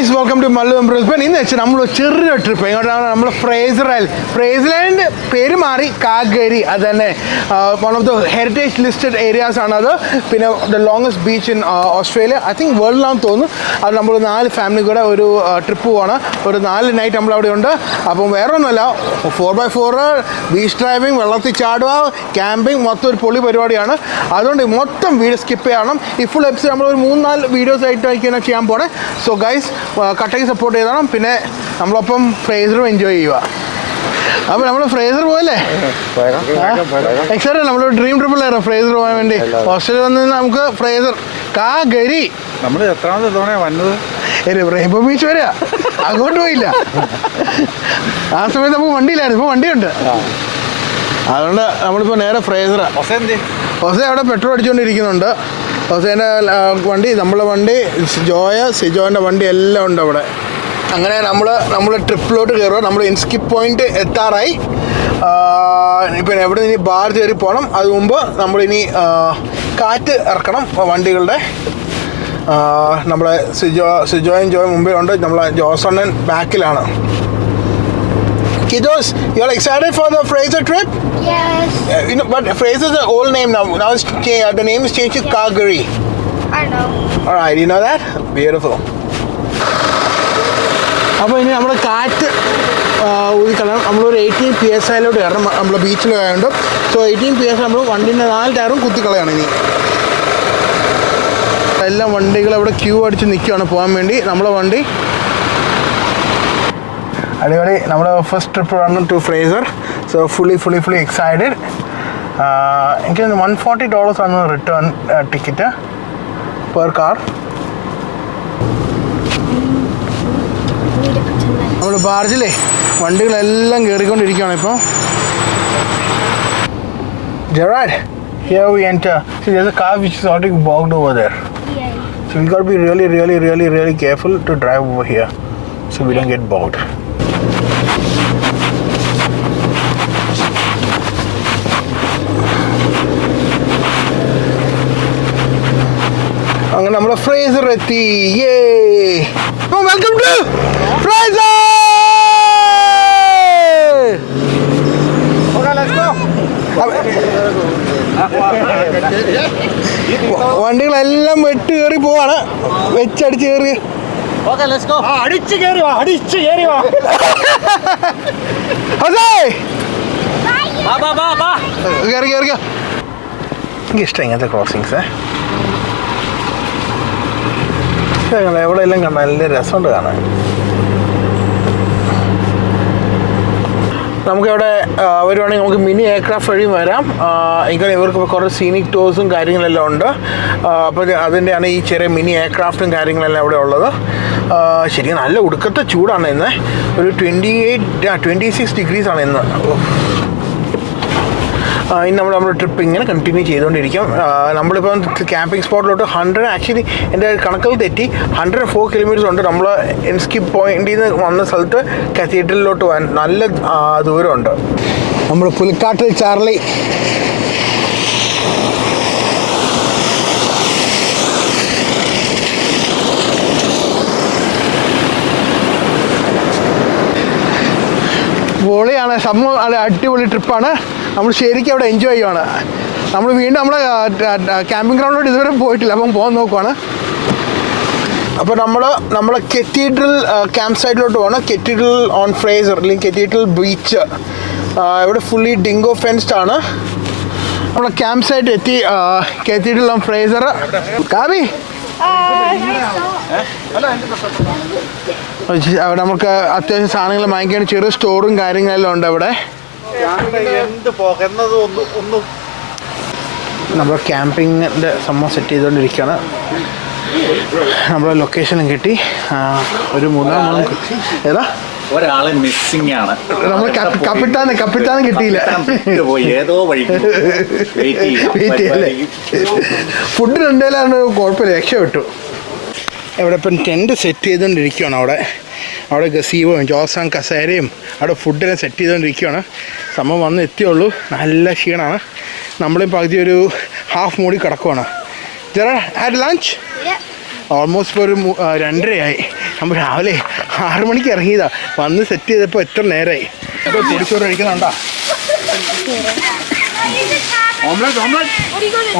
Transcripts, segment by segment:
Guys welcome to Mallu Brisbane. ഇന്ന് വെച്ചാൽ നമ്മൾ ചെറിയൊരു ട്രിപ്പ് എങ്ങോട്ടാണ് നമ്മൾ ഫ്രേസർലാൻഡ് പേര് മാറി കാൽഗരി. അത് തന്നെ one of the heritage listed areas ആണത്. പിന്നെ the longest beach in Australia, I think വേൾഡിലാണെന്ന് തോന്നുന്നു. അത് നമ്മൾ 4 ഫാമിലി കൂടെ ഒരു ട്രിപ്പ് പോവാണ്. ഒരു 4 നൈറ്റ് നമ്മളവിടെ ഉണ്ട്. അപ്പം വേറെ ഒന്നുമല്ല, 4x4 ബീച്ച് ഡ്രൈവിങ്, വെള്ളത്തിൽ ചാടുക, ക്യാമ്പിങ്, മൊത്തം ഒരു പൊളി പരിപാടിയാണ്. അതുകൊണ്ട് മൊത്തം വീഡിയോ സ്കിപ്പ് ചെയ്യണം. ഈ ഫുൾ എപ്പിസോഡ് നമ്മൾ ഒരു 3-4 വീഡിയോസ് ആയിട്ടായിരിക്കും ചെയ്യാൻ പോണേ. സോ ഗൈസ് കട്ടയ്ക്ക് സപ്പോർട്ട് ചെയ്തണം. പിന്നെ നമ്മളൊപ്പം ഫ്രേസറും എൻജോയ് ചെയ്യുക. അപ്പോൾ നമ്മൾ ഫ്രേസർ പോയല്ലേ, എക്സൈറ്റഡ്. നമ്മളൊരു ഡ്രീം ട്രിപ്പിലായിരുന്നു ഫ്രേസർ പോകാൻ വേണ്ടി. ഓസ്ട്രേലിയ വന്ന് നമുക്ക് ഫ്രേസർ കാൽഗരി. നമ്മൾ എത്രാമത്തെ തവണ വന്നത്? റെയിൻബോ ബീച്ച് വരിക, അങ്ങോട്ട് പോയില്ല. ആ സമയത്ത് നമുക്ക് വണ്ടിയില്ലായിരുന്നു, ഇപ്പോൾ വണ്ടിയുണ്ട്. അതുകൊണ്ട് നമ്മളിപ്പോൾ നേരെ ഫ്രേസറാണ്. ഹൊസെ അവിടെ പെട്രോൾ അടിച്ചുകൊണ്ടിരിക്കുന്നുണ്ട്. ഹൊസേൻ്റെ വണ്ടി, നമ്മളെ വണ്ടി, സിജോൻ്റെ വണ്ടി എല്ലാം ഉണ്ട് അവിടെ. അങ്ങനെ നമ്മൾ ട്രിപ്പിലോട്ട് കയറുക. നമ്മൾ ഇൻസ്കിപ്പ് പോയിന്റ് എത്താറായി. പിന്നെ എവിടെ ഇനി ബാർ കയറി പോകണം. അത് മുമ്പ് നമ്മളിനി കാറ്റ് ഇറക്കണം വണ്ടികളുടെ. നമ്മളെ സിജോയും ജോയും മുമ്പിലുണ്ട്, നമ്മളെ ജോസണ്ണൻ ബാക്കിലാണ്. Kiddos, you all excited for the Fraser trip? Yes. But Fraser's the old name now. Now the name is changed to Calgary. I know. All right, you know that? Beautiful. അപ്പോൾ ഇനി നമ്മൾ കാറ്റ് ഊതിക്കളയണം. നമ്മളൊരു 18 PSI കയറണം. നമ്മൾ ബീച്ചിൽ ആയതുകൊണ്ട്. So 18 PSI നമ്മൾ വണ്ടീൻ്റെ 4 ടയറും കുത്തിക്കളയാണ് ഇനി. എല്ലാം വണ്ടികൾ അവിടെ ക്യൂ അടിച്ച് നിൽക്കുകയാണ് പോകാൻ വേണ്ടി. നമ്മളെ വണ്ടി അടിപൊളി. നമ്മുടെ ഫസ്റ്റ് ട്രിപ്പ് ആണ് to Fraser. So fully excited. എനിക്ക് $140 ആണ് റിട്ടേൺ ടിക്കറ്റ് പെർ കാർ. നമ്മൾ ബാർജിലേ വണ്ടികളെല്ലാം കയറിക്കൊണ്ടിരിക്കുകയാണ് ഇപ്പോൾ. Gerard, here we enter. See, there's a car which is already bogged over there. Yeah. So we got to be really careful to drive over here so we don't get bogged. അങ്ങനെ നമ്മൾ Fraser എത്തി. Welcome to Fraser. വണ്ടികളെല്ലാം വെട്ട് കയറി പോവാണ്, വെച്ചടിച്ച് കയറി. എനിക്കിഷ്ടം ഇങ്ങനത്തെ crossings. എവിടെയെല്ലാം കണ്ടാൽ നല്ല രസമുണ്ട് കാണാൻ. നമുക്കവിടെ വരുവാണെങ്കിൽ നമുക്ക് മിനി എയർക്രാഫ്റ്റ് വഴിയും വരാം. എനിക്ക് ഇവർക്ക് കുറേ സീനിക് ടൂർസും കാര്യങ്ങളെല്ലാം ഉണ്ട്. അപ്പോൾ അതിൻ്റെയാണ് ഈ ചെറിയ മിനി എയർക്രാഫ്റ്റും കാര്യങ്ങളെല്ലാം അവിടെ ഉള്ളത്. ശരിക്കും നല്ല ഒടുക്കത്തെ ചൂടാണ് ഇന്ന്. ഒരു 26 ഡിഗ്രീസാണ് ഇന്ന്. ഇനി നമ്മുടെ ട്രിപ്പ് ഇങ്ങനെ കണ്ടിന്യൂ ചെയ്തുകൊണ്ടിരിക്കും. നമ്മളിപ്പം ക്യാമ്പിംഗ് സ്പോട്ടിലോട്ട് 100, ആക്ച്വലി എൻ്റെ കണക്കുകൾ തെറ്റി, 104 കിലോമീറ്റേഴ്സ് ഉണ്ട്. നമ്മൾ ഇൻസ്കിപ്പ് പോയിന്റിൽ നിന്ന് വന്ന സ്ഥലത്ത് കത്തീഡ്രലിലോട്ട് പോകാൻ നല്ല ദൂരമുണ്ട്. നമ്മൾ പുലിക്കാട്ടിൽ ചാർലി. പൊളിയാണ്, സംഭവം അടിപൊളി ട്രിപ്പാണ്. നമ്മൾ ശരിക്കും അവിടെ എൻജോയ് ചെയ്യുവാണ്. നമ്മൾ വീണ്ടും നമ്മുടെ ക്യാമ്പിംഗ് ഗ്രൗണ്ടിലോട്ട് ഇതുവരെ പോയിട്ടില്ല, അപ്പം പോകാൻ നോക്കുവാണ്. അപ്പോൾ നമ്മൾ കത്തീഡ്രൽ ക്യാമ്പ് സൈറ്റിലോട്ട് പോകണം. കത്തീഡ്രൽ ഓൺ ഫ്രേസർ അല്ലെങ്കിൽ കത്തീഡ്രൽ ബീച്ച്. ഇവിടെ ഫുള്ളി ഡിങ്കോ ഫെൻസ്ഡ് ആണ്. നമ്മൾ ക്യാമ്പ് സൈറ്റ് എത്തി. Cathedral on Fraser. കാവി അവിടെ നമുക്ക് അത്യാവശ്യം സാധനങ്ങൾ വാങ്ങിക്കാൻ ചെറിയ സ്റ്റോറും കാര്യങ്ങളെല്ലാം ഉണ്ട് അവിടെ. നമ്മൾ ക്യാമ്പിങ്ങിൻ്റെ സംഭവം സെറ്റ് ചെയ്തുകൊണ്ടിരിക്കുകയാണ്. നമ്മളെ ലൊക്കേഷനും കിട്ടി. ഒരു 3 ഏതാ ഒരാളെ മിസ്സിംഗ് ആണ്. നമ്മൾ കപ്പിത്താനും കിട്ടിയില്ല. ഫുഡ് രണ്ടേലാണ് കുഴപ്പമില്ല, രക്ഷപ്പെട്ടു. ഇവിടെ ഇപ്പം ടെൻറ്റ് സെറ്റ് ചെയ്തുകൊണ്ടിരിക്കുകയാണ്. അവിടെ ഗസീവോയും ജോസാൻ കസേരയും അവിടെ ഫുഡിനെ സെറ്റ് ചെയ്തുകൊണ്ടിരിക്കുകയാണ്. സംഭവം വന്ന് എത്തിയുള്ളൂ. നല്ല ക്ഷീണമാണ്. നമ്മളും പകുതി ഒരു ഹാഫ് മൂടി കിടക്കുവാണ്. Gerard, had lunch? Yeah. Almost ഇപ്പോൾ ഒരു 2:30 ആയി. നമ്മൾ രാവിലെ 6 മണിക്ക് ഇറങ്ങിയതാ, വന്ന് സെറ്റ് ചെയ്തപ്പോൾ എത്ര നേരമായി. അപ്പോൾ പൊടിച്ചോറ് കഴിക്കുന്നുണ്ടോ?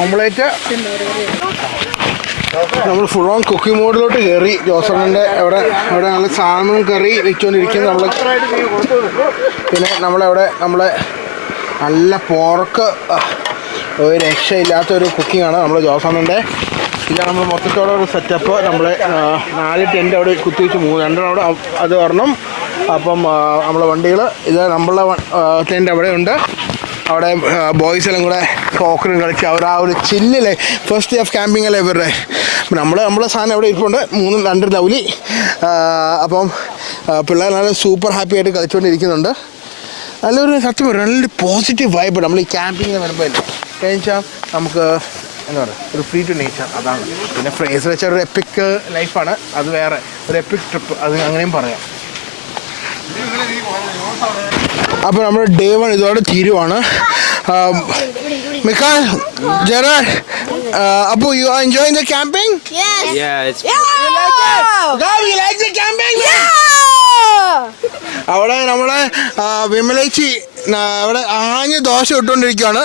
ഓംലേറ്റ്. നമ്മൾ ഫുൾ ഓൺ കുക്കിംഗ് മോഡിലോട്ട് കയറി. ജോസഫിൻ്റെ അവിടെ നല്ല സാൽമൺ കറി വെച്ചുകൊണ്ടിരിക്കുന്നു നമ്മൾ. പിന്നെ നമ്മളെ നല്ല പോർക്ക്, ഒരു രക്ഷയില്ലാത്തൊരു കുക്കിങ്ങാണ് നമ്മൾ ജോസഫിൻ്റെ. ഇതാണ് നമ്മൾ മൊത്തത്തോടെ ഒരു സെറ്റപ്പ്. നമ്മൾ 4 ടെൻ്റ് അവിടെ കുത്തിവെച്ച് 2 അവിടെ അത് വരണം. അപ്പം നമ്മളെ വണ്ടികൾ ഇത് നമ്മളെ ടെൻ്റ് അവിടെ ഉണ്ട്. അവിടെ ബോയ്സ് എല്ലാം കൂടെ പോക്കറും കളിച്ച് അവർ ആ ഒരു ചില്ലില്ലേ, ഫസ്റ്റ് ഡേ ഓഫ് ക്യാമ്പിംഗ് അല്ലേ ഇവരുടെ. നമ്മളെ സാധനം അവിടെ ഇരിപ്പുണ്ട്, 2 ലൗലി. അപ്പം പിള്ളേർ നല്ല സൂപ്പർ ഹാപ്പി ആയിട്ട് കളിച്ചുകൊണ്ടിരിക്കുന്നുണ്ട്. നല്ലൊരു സത്യം പറയും, നല്ലൊരു പോസിറ്റീവ് വൈബ് നമ്മൾ ഈ ക്യാമ്പിങ്ങിന് വരുമ്പോൾ ഇല്ലേ കഴിഞ്ഞാൽ നമുക്ക് എന്താ പറയുക, ഒരു ഫ്രീ ടു നേച്ചർ അതാണ്. പിന്നെ ഫ്രേസർ വെച്ചാൽ ഒരു എപ്പിക് ലൈഫാണ്, അത് വേറെ ഒരു എപ്പിക് ട്രിപ്പ്, അത് അങ്ങനെയും പറയാം. അപ്പോൾ നമ്മുടെ ഡേ 1 ഇതോടെ തീരുവാണ്. Mikal, Gerard, Apu, you are enjoying the camping? Yes. Yeah, it's Yeah. You like it? God, you like the camping? Yeah. അവിടെ നമ്മളെ വിമലേച്ചി അവിടെ ആഞ്ഞ് ദോശ ഇട്ടുകൊണ്ടിരിക്കുകയാണ്.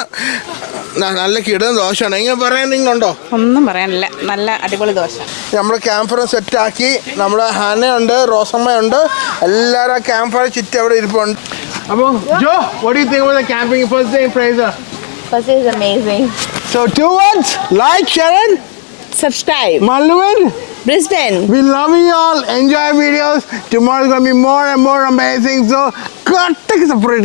നല്ല കിടന്ന ദോശയാണ്. ഇങ്ങനെ പറയാൻ നിങ്ങളുണ്ടോ? ഒന്നും പറയാനില്ല, നല്ല അടിപൊളി ദോശ. നമ്മൾ ക്യാമ്പ് ഫയർ സെറ്റാക്കി. നമ്മുടെ ഹനയുണ്ട്, റോസമ്മയുണ്ട്, എല്ലാവരും ക്യാമ്പ് ഫയർ ചുറ്റി അവിടെ ഇരിപ്പുണ്ട്. അപ്പോൾ ജോ, what do you think about the camping first day in Fraser? First is amazing. So 2 words, like, Sharon, Subscribe. Malwin. Brisbane. We love you all. Enjoy videos. Tomorrow is going to be more and more amazing. So, cut support.